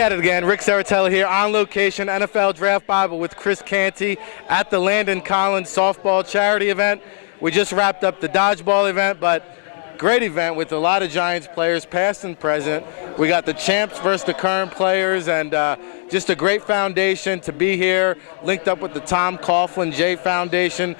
at it again. Rick Saratella here on location, NFL Draft Bible with Chris Canty at the Landon softball charity event. We just wrapped up the dodgeball event, but great event with a lot of Giants players, past and present. We got the champs versus the current players, and just a great foundation to be here, linked up with the Tom Coughlin J Foundation.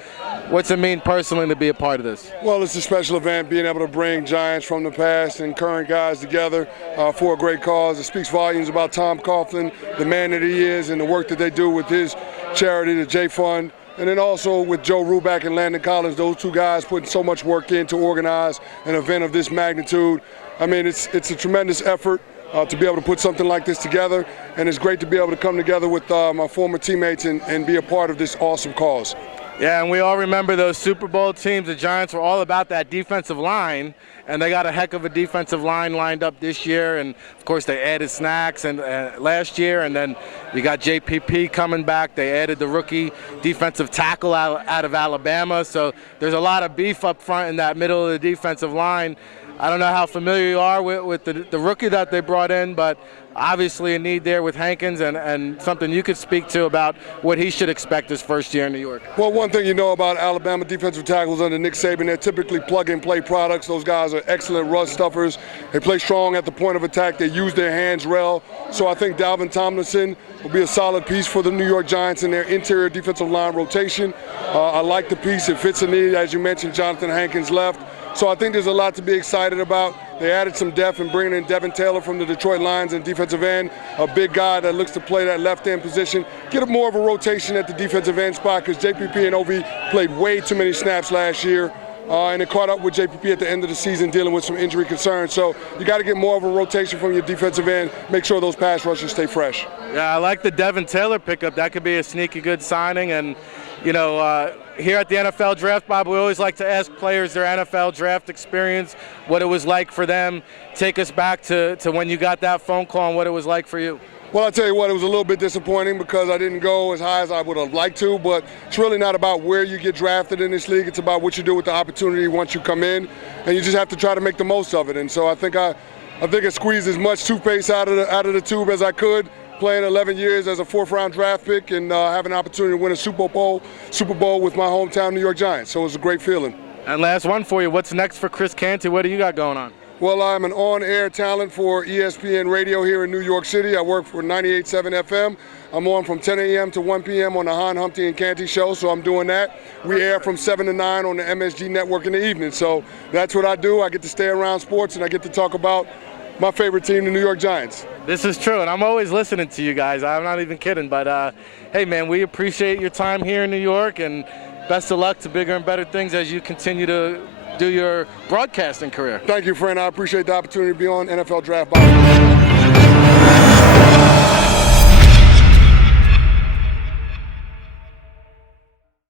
What's it mean personally to be a part of this? Well, it's a special event, being able to bring Giants from the past and current guys together for a great cause. It speaks volumes about Tom Coughlin, the man that he is, and the work that they do with his charity, the J Fund. And then also with Joe Ruback and Landon Collins, those two guys putting so much work in to organize an event of this magnitude. I mean, it's a tremendous effort to be able to put something like this together, and it's great to be able to come together with my former teammates and be a part of this awesome cause. Yeah, and we all remember those Super Bowl teams. The Giants were all about that defensive line, and they got a heck of a defensive line lined up this year. And, of course, they added Snacks and last year, and then you got JPP coming back. They added the rookie defensive tackle out of Alabama. So there's a lot of beef up front in that middle of the defensive line. I don't know how familiar you are with the rookie that they brought in, but obviously a need there with Hankins, and something you could speak to about what he should expect his first year in New York. Well, one thing you know about Alabama defensive tackles under Nick Saban, they're typically plug-and-play products. Those guys are excellent run stuffers. They play strong at the point of attack. They use their hands well. So I think Dalvin Tomlinson will be a solid piece for the New York Giants in their interior defensive line rotation. I like the piece. It fits a need. As you mentioned, Jonathan Hankins left. So I think there's a lot to be excited about. They added some depth in bringing in Devin Taylor from the Detroit Lions in defensive end, a big guy that looks to play that left end position. Get more of a rotation at the defensive end spot, because JPP and OV played way too many snaps last year. And it caught up with JPP at the end of the season dealing with some injury concerns. So you got to get more of a rotation from your defensive end, make sure those pass rushers stay fresh. Yeah, I like the Devin Taylor pickup. That could be a sneaky good signing. And, you know, here at the NFL Draft Bible, we always like to ask players their NFL draft experience, what it was like for them. Take us back to when you got that phone call and what it was like for you. Well, I'll tell you what, it was a little bit disappointing because I didn't go as high as I would have liked to, but it's really not about where you get drafted in this league. It's about what you do with the opportunity once you come in, and you just have to try to make the most of it. And so I think I squeezed as much toothpaste out of the tube as I could, playing 11 years as a fourth-round draft pick and having an opportunity to win a Super Bowl with my hometown New York Giants. So it was a great feeling. And last one for you, what's next for Chris Canty? What do you got going on? Well, I'm an on-air talent for ESPN Radio here in New York City. I work for 98.7 FM. I'm on from 10 a.m. to 1 p.m. on the Han, Humpty, and Canty show, so I'm doing that. We air from 7 to 9 on the MSG network in the evening, so that's what I do. I get to stay around sports, and I get to talk about my favorite team, the New York Giants. This is true, and I'm always listening to you guys. I'm not even kidding, but hey, man, we appreciate your time here in New York, and best of luck to bigger and better things as you continue to do your broadcasting career. Thank you, friend. I appreciate the opportunity to be on NFL Draft Bible.